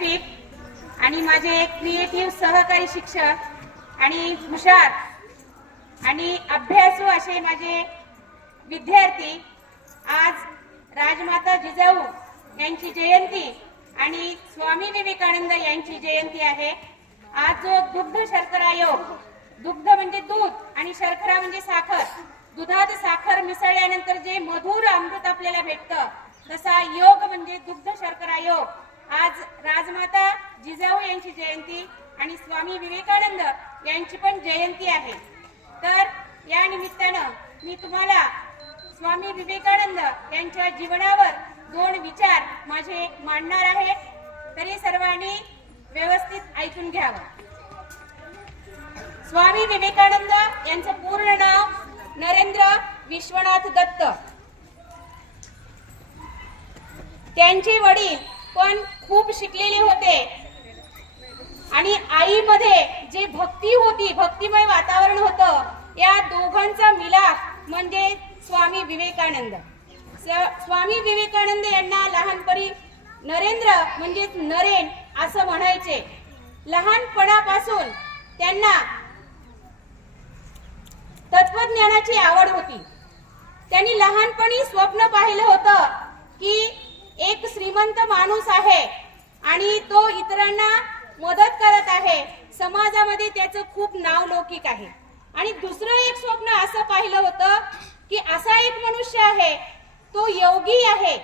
व्यासपीठ आणि माझे एक क्रिएटिव्ह सहकारी शिक्षक आणि हुशार आणि अभ्यासू असे माझे विद्यार्थी आज राजमाता जिजाऊ यांची जयंती आणि स्वामी विवेकानंद यांची जयंती आहे. आज जो दुग्ध शर्करा योग दुग्ध म्हणजे दूध आणि शर्करा म्हणजे साखर दुधात साखर मिसळल्यानंतर जे मधुर अमृत आपल्याला भेटतं तसा योग म्हणजे दुग्ध शर्करा योग. आज राजमाता जिजाऊ यांची जयंती आणि स्वामी विवेकानंद यांची पण जयंती आहे. तर या निमित्तानं मी तुम्हाला स्वामी विवेकानंद यांच्या जीवनावर दोन विचार माझे मांडणार आहे तरी सर्वांनी व्यवस्थित ऐकून घ्यावं. स्वामी विवेकानंद यांचं पूर्ण नाव नरेंद्र विश्वनाथ दत्त. त्यांचे वडील पण खूप शिकलेले होते. आणि आईमध्ये जे भक्ती होती भक्तिमय वातावरण होतं या दोघांचा मिलाप म्हणजे स्वामी विवेकानंद. स्वामी विवेकानंद यांना लहानपणी नरेंद्र म्हणजेच नरेन असं म्हणायचे. लहानपणापासून त्यांना तत्वज्ञानाची आवड होती. त्यांनी लहानपणी स्वप्न पाहिलं होतं की एक श्रीमंत माणूस आहे आणि तो इतरांना मदत करत आहे. समाजामध्ये त्याचं खूप नाव लौकिक आहे. आणि दुसरं एक स्वप्न असं पाहिलं होतं की असा एक मनुष्य आहे तो योगी आहे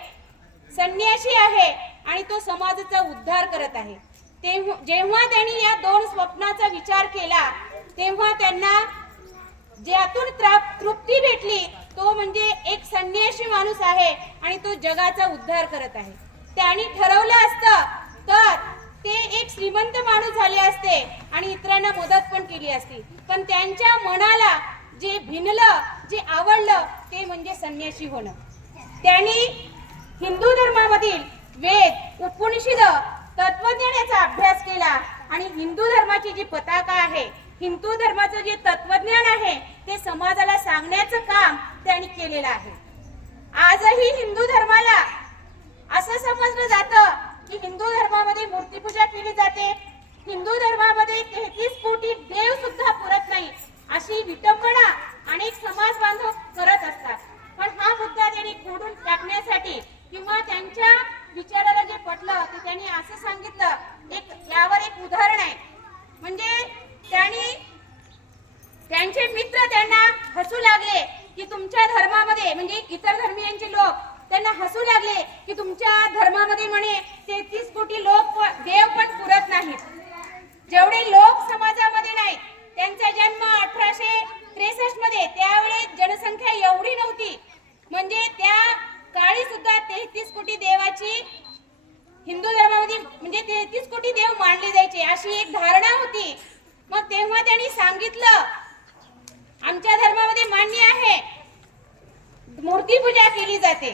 संन्यासी आहे आणि तो समाजाचा उद्धार करत आहे. तेव्हा जेव्हा त्यांनी या दोन स्वप्नाचा विचार केला तेव्हा त्यांना ज्यातून त्रा- तृप्ती भेटली तो म्हणजे एक संन्यासी माणूस आहे आणि तो जगाचा उद्धार करत आहे. त्यांनी ठरवलं असतं तर ते एक श्रीमंत माणूस झाले असते आणि इतरांना मदत पण केली असती. पण त्यांच्या मनाला जे भिनलं जे आवडलं ते म्हणजे संन्यासी होणं. त्यांनी हिंदू धर्मामधील वेद उपनिषद तत्वज्ञानाचा अभ्यास केला आणि हिंदू धर्माची जी पताका आहे हिंदू धर्माचं जे तत्वज्ञान आहे ते समाजाला सांगण्याचं काम केलेला आहे. आजही हिंदू धर्माला असं समजलं जातं की हिंदू धर्मामध्ये मूर्तीपूजा केली जाते. हिंदू धर्मामध्ये तेहतीस कोटी देव सुद्धा पुरत नाही अशी विटंबना अनेक समाज बांधव करत असतात पण हा मुद्दा त्यांनी खोडून टाकण्यासाठी किंवा त्यांच्या विचाराला जे पटलं ते त्यांनी असं सांगितलं एक यावर एक उदाहरण आहे म्हणजे त्यांनी त्यांचे मित्र त्यांना हसू लागले की तुमच्या धर्मामध्ये म्हणजे इतर धर्मीयांचे लोक त्यांना हसू लागले की तुमच्या धर्मामध्ये म्हणे तेहतीस कोटी लोक देव पण पुरत नाहीत. जेवढे लोक समाजामध्ये नाहीत त्यांचा जन्म अठराशे त्रेसष्टमध्ये त्यावेळेस जनसंख्या एवढी नव्हती. म्हणजे त्या काळी सुद्धा तेहतीस कोटी देवाची हिंदू धर्मामध्ये म्हणजे तेहतीस कोटी देव मानले जायचे अशी एक धारणा होती. मग तेव्हा त्यांनी सांगितलं आमच्या धर्मामध्ये मान्य आहे मूर्ती पूजा केली जाते.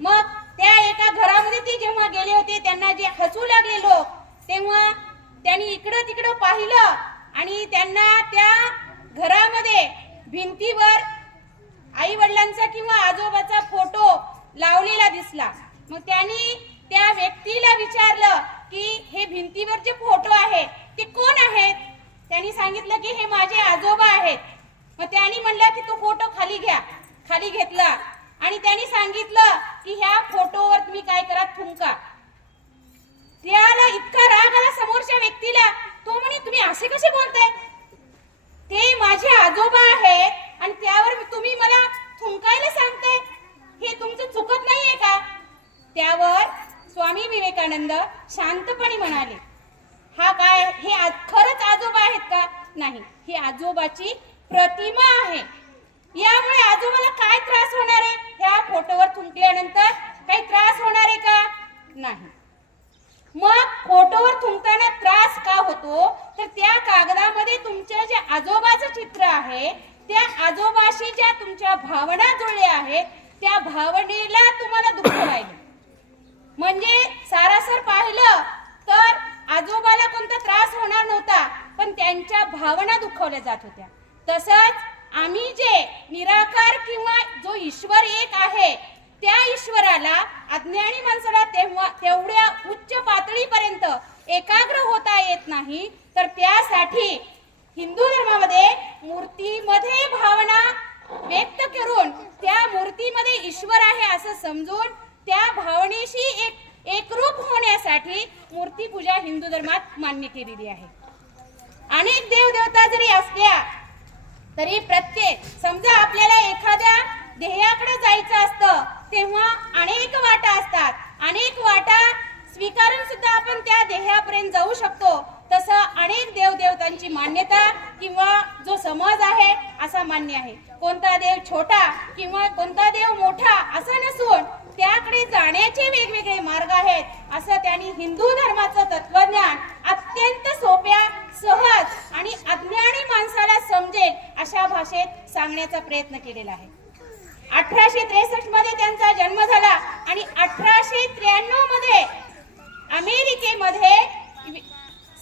मग त्या एका घरामध्ये ते जेव्हा गेले होते त्यांना जे हसू लागले लोक तेव्हा त्यांनी इकडं तिकडं पाहिलं आणि त्यांना त्या घरामध्ये भिंतीवर आई वडिलांचा किंवा आजोबाचा फोटो लावलेला दिसला. मग त्यांनी त्या व्यक्तीला विचारलं की हे भिंतीवर जे फोटो आहे ते कोण आहेत? त्यांनी सांगितलं की हे माझे आजोबा आहेत. मग त्यांनी म्हणलं की तो फोटो खाली घ्या. खाली घेतला. आणि त्यांनी सांगितलं की ह्या फोटोवर तुम्ही काय करा थुंका. त्याला इतका राग आला समोरच्या व्यक्तीला. तो म्हणे तुम्ही असे कसे बोलताय? ते माझे आजोबा आहेत आणि त्यावर तुम्ही मला थुंकायला सांगताय. हे तुमचं चुकत नाहीये का? त्यावर स्वामी विवेकानंद शांतपणे म्हणाले हा काय हे खरंच आजोबा आहेत का? नाही ही आजोबाची प्रतिमा आहे. यामुळे आजोबाला काय त्रास होणार आहे? ह्या फोटोवर थुंकल्यानंतर काही त्रास होणार आहे का? नाही. मग फोटोवर थुंकताना त्रास का होतो? तर त्या कागदामध्ये तुमच्या जे आजोबाचं चित्र आहे त्या आजोबाशी ज्या तुमच्या भावना जुळल्या आहेत त्या भावनेला तुम्हाला दुःख राहिलं. म्हणजे सारासर पाहिलं तर आजोबाला कोणता त्रास होणार नव्हता पण त्यांच्या भावना दुखवल्या जात होत्या. तसंच आम्ही जे निराकार किंवा जो ईश्वर एक आहे त्या ईश्वराला अज्ञानी माणसाला तेव्हा तेवढ्या उच्च पातळीपर्यंत एकाग्र होता येत नाही तर त्यासाठी हिंदू धर्मामध्ये मूर्तीमध्ये भावना व्यक्त करून त्या मूर्तीमध्ये ईश्वर आहे असं समजून त्या भावनेशी एक एकरूप होण्यासाठी मूर्तीपूजा हिंदू धर्मात मान्य केलेली आहे. अनेक देवदेवता जरी असल्या तरी प्रत्येक समजा आपल्याला एखाद्या ध्येयाकडे जायचं असतं तेव्हा अनेक वाटा असतात. अनेक वाटा स्वीकारून सुद्धा आपण त्या ध्येयापर्यंत जाऊ शकतो. तसं अनेक देवदेवतांची मान्यता किंवा जो समज आहे असा मान्य आहे. कोणता देव छोटा किंवा कोणता देव मोठा असं नसून त्याकडे जाण्याचे वेगवेगळे मार्ग आहेत. असं त्यांनी हिंदू धर्माचं तत्वज्ञान अत्यंत सोप्या सहज आणि अज्ञानी माणसाला समजेल अशा करण्याचा प्रयत्न केलेला आहे. अठराशे त्रेसष्टमध्ये त्यांचा जन्म झाला आणि अठराशे त्र्याण्णवमध्ये अमेरिकेमध्ये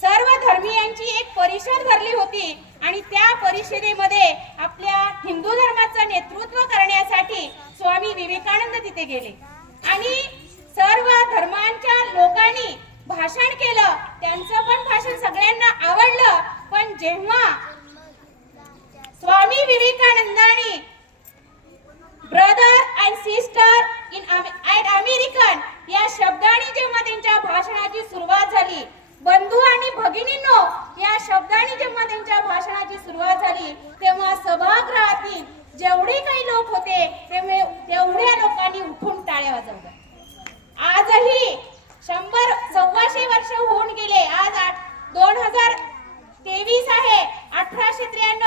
सर्व धर्मीयांची एक परिषद भरली होती आणि त्या परिषदेमध्ये आपल्या हिंदू धर्माचं नेतृत्व करण्यासाठी स्वामी विवेकानंद तिथे गेले. आणि सर्व धर्मांच्या लोकांनी भाषण केलं. त्यांचं पण भाषण सगळ्यांना आवडलं. पण जेव्हा Swami विवेकानंदांनी brother and sister in and American या शब्दाने जेव्हा त्यांच्या भाषणाची सुरुवात झाली बंधू आणि भगिनींनो या शब्दाने जेव्हा त्यांच्या भाषणाची सुरुवात झाली तेव्हा सभागृहातील जेवढे काही लोक होते तेव्हा तेवढ्या लोकांनी उठून टाळ्या वाजवल्या. आजही शंभर सव्वाशे वर्ष होऊन गेले आज दोन हजार तेवीस आहे अठराशे त्र्याण्णव